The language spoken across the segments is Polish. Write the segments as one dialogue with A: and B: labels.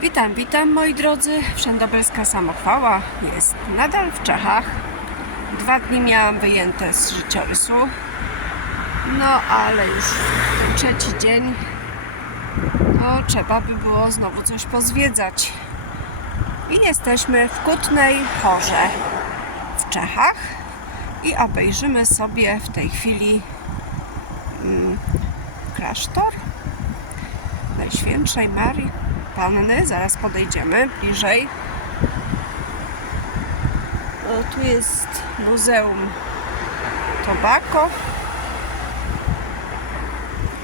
A: Witam, witam moi drodzy. Wszędobelska samochwała jest nadal w Czechach. Dwa dni miałam wyjęte z życiorysu. No ale już trzeci dzień to trzeba by było znowu coś pozwiedzać. I jesteśmy w Kutnej Chorze w Czechach i obejrzymy sobie w tej chwili mm, klasztor Najświętszej Marii Panny. Zaraz podejdziemy bliżej. O, tu jest Muzeum Tobacco.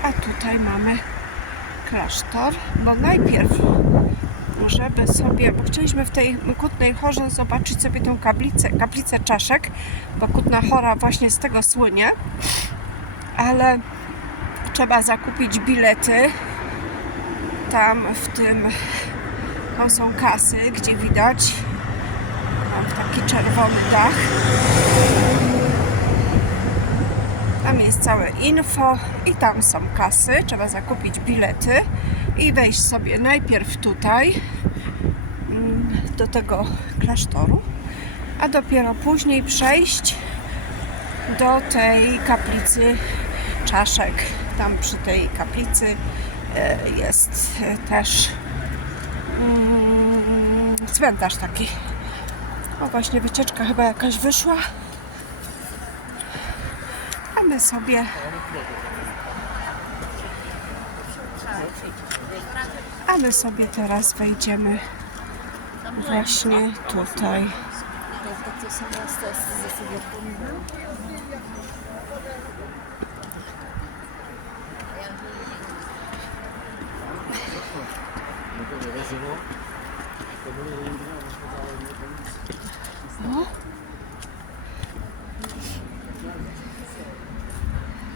A: A tutaj mamy klasztor. Bo najpierw, żeby sobie, bo chcieliśmy w tej Kutnej Chorze zobaczyć sobie tę kaplicę, kaplicę czaszek, bo Kutna Chora właśnie z tego słynie. Ale trzeba zakupić bilety tam w tym tam są kasy, gdzie widać mam taki czerwony dach. Tam jest całe info i tam są kasy. Trzeba zakupić bilety i wejść sobie najpierw tutaj mm, do tego klasztoru a dopiero później przejść do tej kaplicy czaszek. Tam przy tej kaplicy jest też mm, cmentarz taki. O właśnie wycieczka chyba jakaś wyszła. A my sobie a my sobie teraz wejdziemy właśnie tutaj.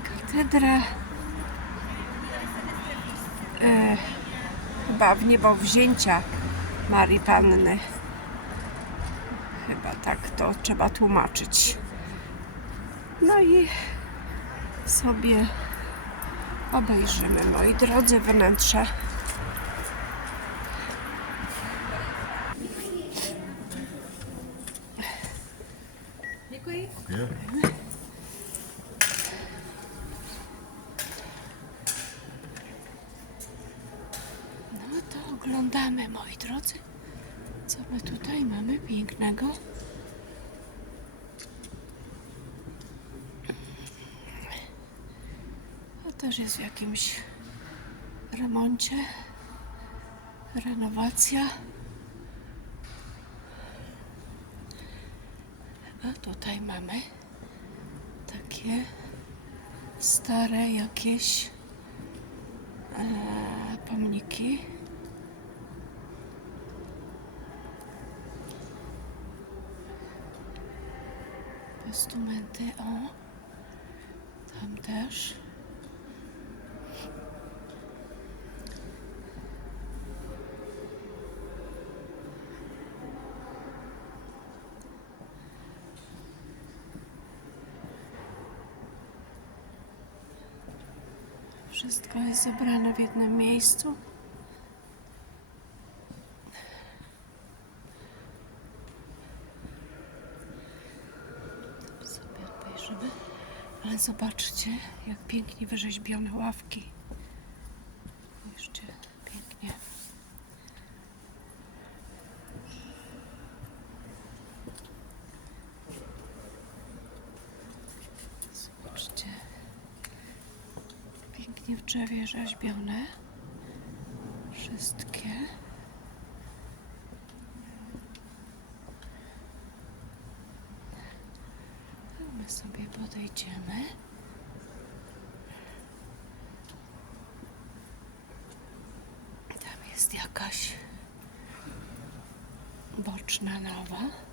A: Katedra e, chyba w niebo wzięcia Marii Panny. Chyba tak to trzeba tłumaczyć. No i sobie obejrzymy, moi drodzy, wnętrze. No to oglądamy, moi drodzy, co my tutaj mamy pięknego. To też jest w jakimś remoncie, renowacja. A tutaj mamy takie stare jakieś e, pomniki. Postumenty, o, tam też. Wszystko jest zebrane w jednym miejscu. Sobie obejrzymy. Ale zobaczcie, jak pięknie wyrzeźbione ławki. Jeszcze pięknie. Zobaczcie. Pięknie w drzewie rzeźbione. Wszystkie. My sobie podejdziemy. Tam jest jakaś boczna nawa.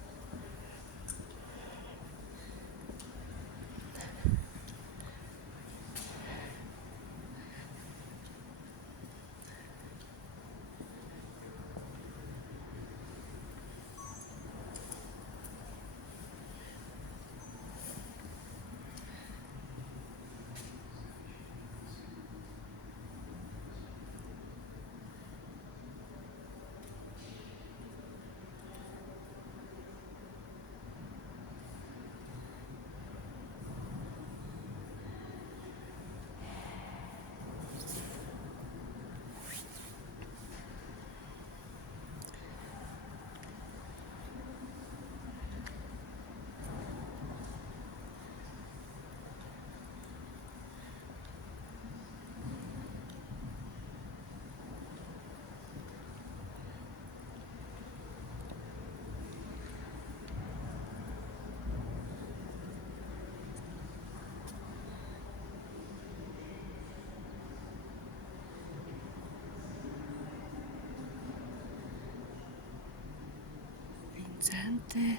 A: Centy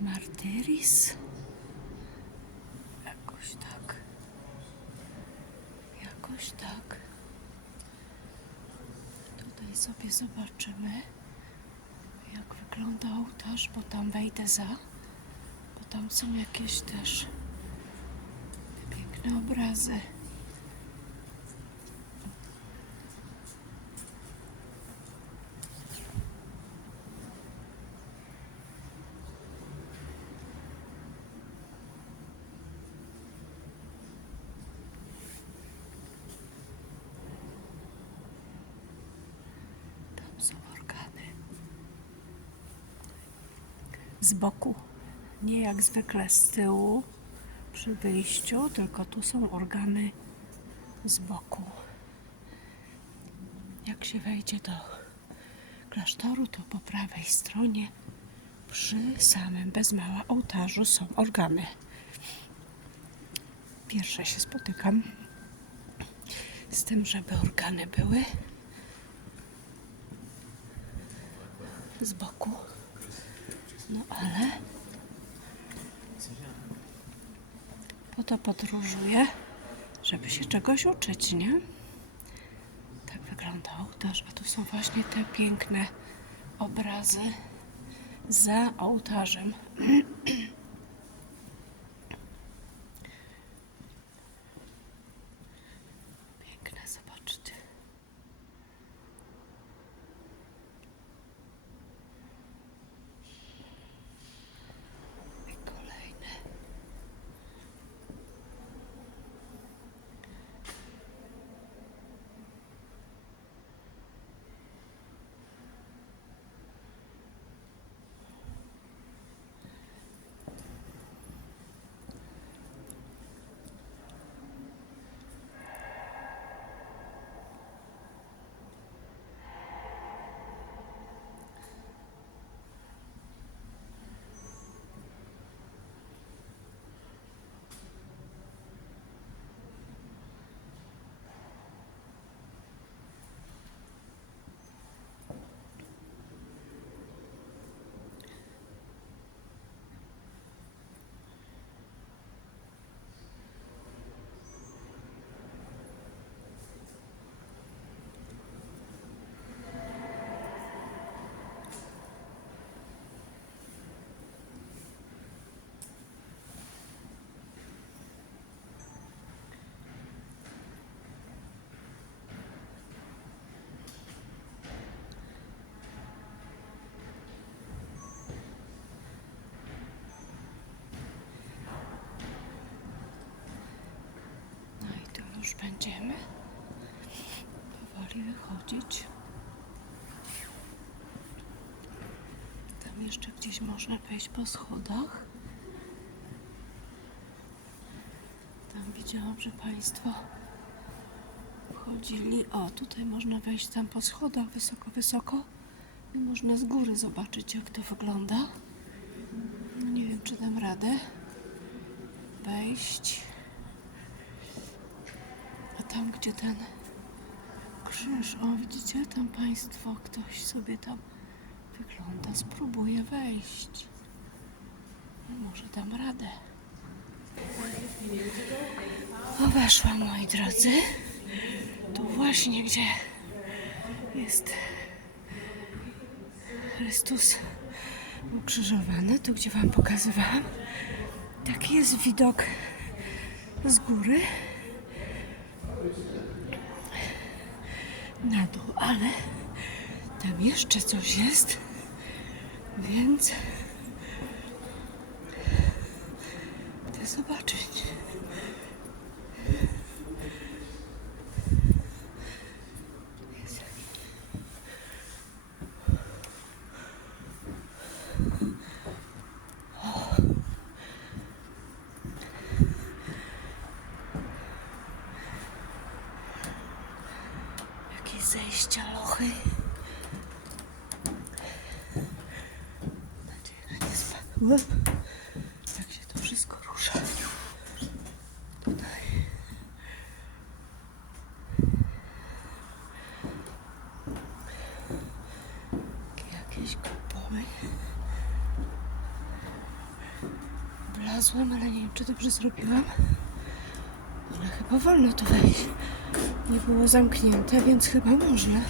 A: Martyris. Jakoś tak. Jakoś tak. Tutaj sobie zobaczymy, jak wygląda ołtarz, bo tam wejdę za, bo tam są jakieś też piękne obrazy. Tam są organy. Z boku. Nie jak zwykle z tyłu przy wyjściu, tylko tu są organy z boku. Jak się wejdzie do klasztoru, to po prawej stronie przy samym bez mała ołtarzu są organy. Pierwsze się spotykam z tym, żeby organy były z boku. No ale po to podróżuję, żeby się czegoś uczyć, nie? Tak wygląda ołtarz, a tu są właśnie te piękne obrazy za ołtarzem. Piękne, zobaczcie. I kolejne. No i tu będziemy powoli wychodzić. Tam jeszcze gdzieś można wejść po schodach. Tam widziałam, że Państwo wchodzili. O, tutaj można wejść tam po schodach wysoko, wysoko. I można z góry zobaczyć, jak to wygląda. No nie wiem, czy dam radę wejść. Tam, gdzie ten krzyż, o widzicie, tam Państwo, ktoś sobie tam wygląda, spróbuję wejść. Może dam radę. O, weszłam, moi drodzy. Tu właśnie, gdzie jest Chrystus ukrzyżowany, tu gdzie Wam pokazywałam. Taki jest widok z góry. Na dół, ale tam jeszcze coś jest, więc chcę zobaczyć. szczęścia lochy. Nadzieję, nie spadłem. Jak się to wszystko rusza. Tutaj. Jakieś kupoły. Wlazłem, ale nie wiem, czy dobrze zrobiłam. Ale chyba wolno tu wejść. Nie było zamknięte, więc chyba można.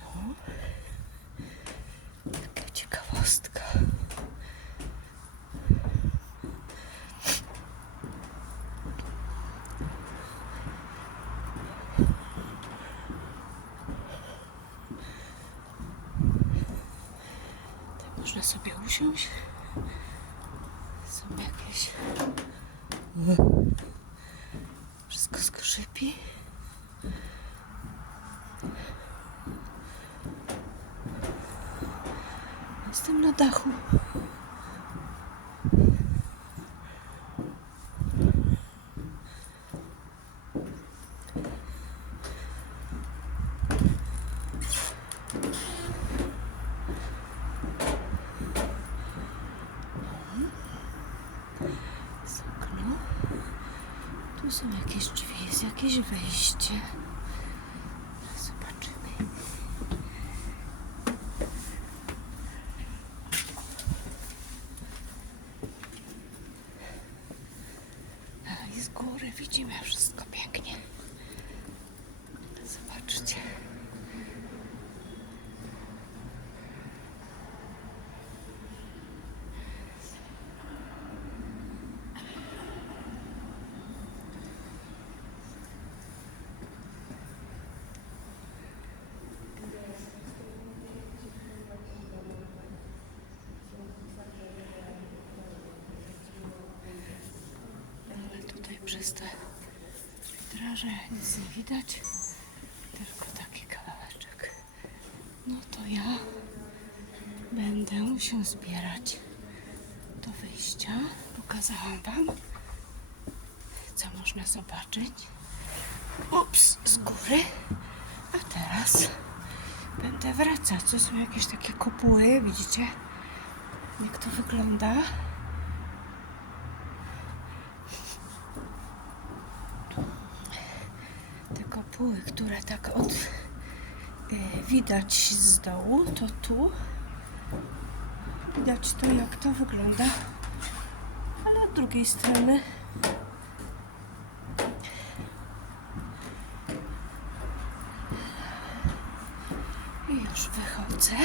A: No. Taka ciekawostka. Tak można sobie usiąść. Są jakieś. Wszystko skrzypi. Jestem na dachu. Jest okno. Tu są jakieś drzwi, wejście. Zobaczymy. I z góry widzimy wszystko pięknie. Zobaczcie. Ale tutaj przez te witraże nic nie widać, tylko taki kawałeczek. No to ja będę się zbierać do wyjścia. Pokazałam Wam, co można zobaczyć. Ups, z góry. A teraz będę wracać. To są jakieś takie kopuły, widzicie? Jak to wygląda? te kopuły, które tak od y, widać z dołu, to tu. Widać to, jak to wygląda, ale od drugiej strony. Już wychodzę.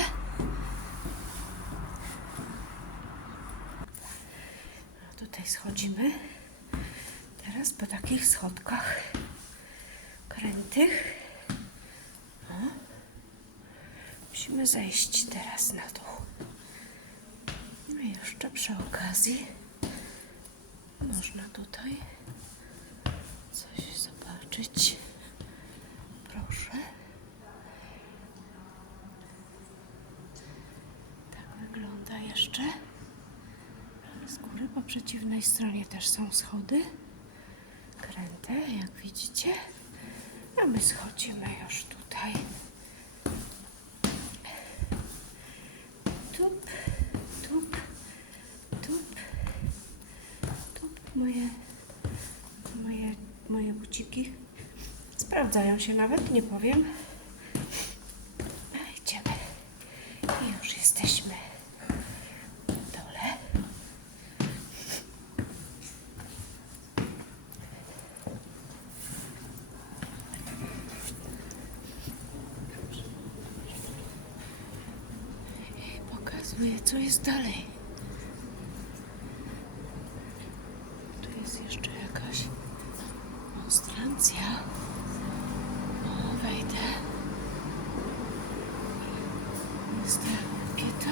A: A tutaj schodzimy. Teraz po takich schodkach krętych. O. Musimy zejść teraz na dół. No i jeszcze przy okazji można tutaj coś zobaczyć. Proszę. Tak wygląda jeszcze. Z góry po przeciwnej stronie też są schody. Kręte, jak widzicie. A my schodzimy już tutaj. Tup, tup, tup, tup. Moje, moje, moje buciki sprawdzają się nawet, nie powiem. A, Idziemy. I już jesteśmy w dole. I pokazuję, co jest dalej. Tu jest jeszcze jakaś monstrancja. O, wejdę. Jest rakieta.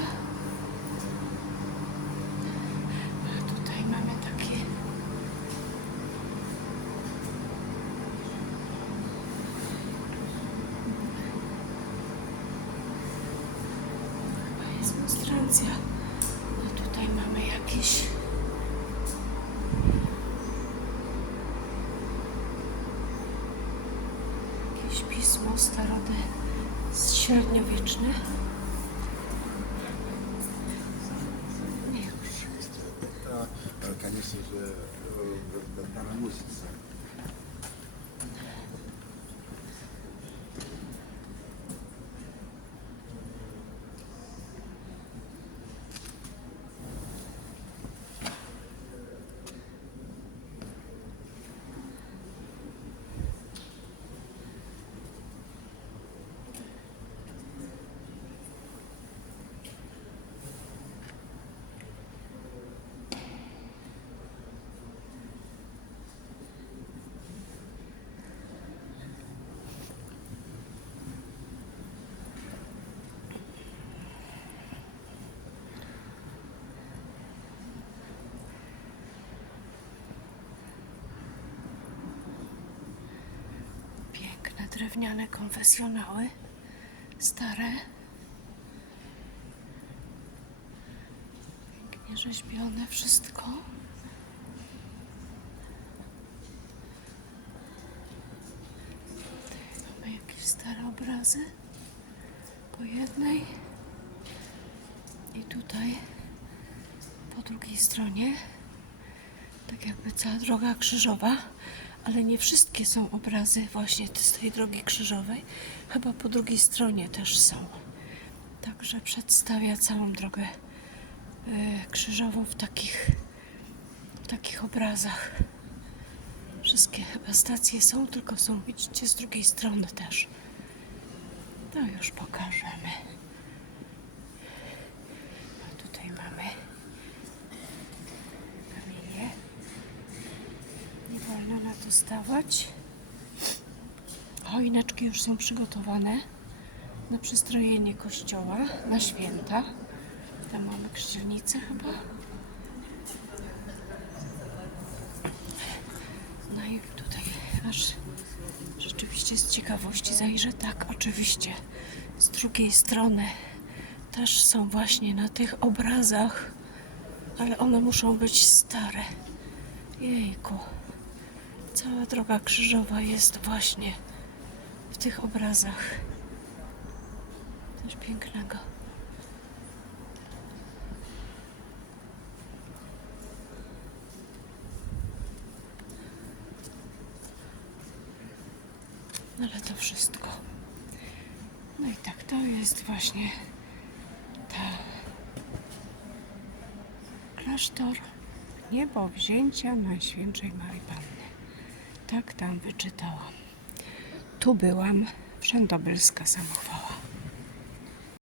A: A tutaj mamy takie Chyba jest monstrancja. A tutaj mamy jakieś. Jakieś pismo starode średniowieczne.
B: если же э, доносится
A: drewniane konfesjonały, stare. Pięknie rzeźbione wszystko. Tutaj mamy jakieś stare obrazy po jednej i tutaj po drugiej stronie tak jakby cała droga krzyżowa, ale nie wszystkie są obrazy właśnie z tej drogi krzyżowej. Chyba po drugiej stronie też są. Także przedstawia całą drogę e, krzyżową w takich, w takich obrazach. Wszystkie chyba stacje są, tylko są, widzicie, z drugiej strony też. To już pokażemy. A tutaj mamy kamienie. Nie wolno na to stawać. Choineczki już są przygotowane na przystrojenie kościoła na święta. Tam mamy krzyczelnicę chyba. No i tutaj aż rzeczywiście z ciekawości zajrzę. Tak, oczywiście. Z drugiej strony też są właśnie na tych obrazach, ale one muszą być stare. Jejku. Cała droga krzyżowa jest właśnie w tych obrazach. Coś pięknego. Ale to wszystko. No i tak, to jest właśnie ta klasztor niebo wzięcia Najświętszej Marii Panny. Tak tam wyczytałam. Tu byłam, Wszędobylska samochwała.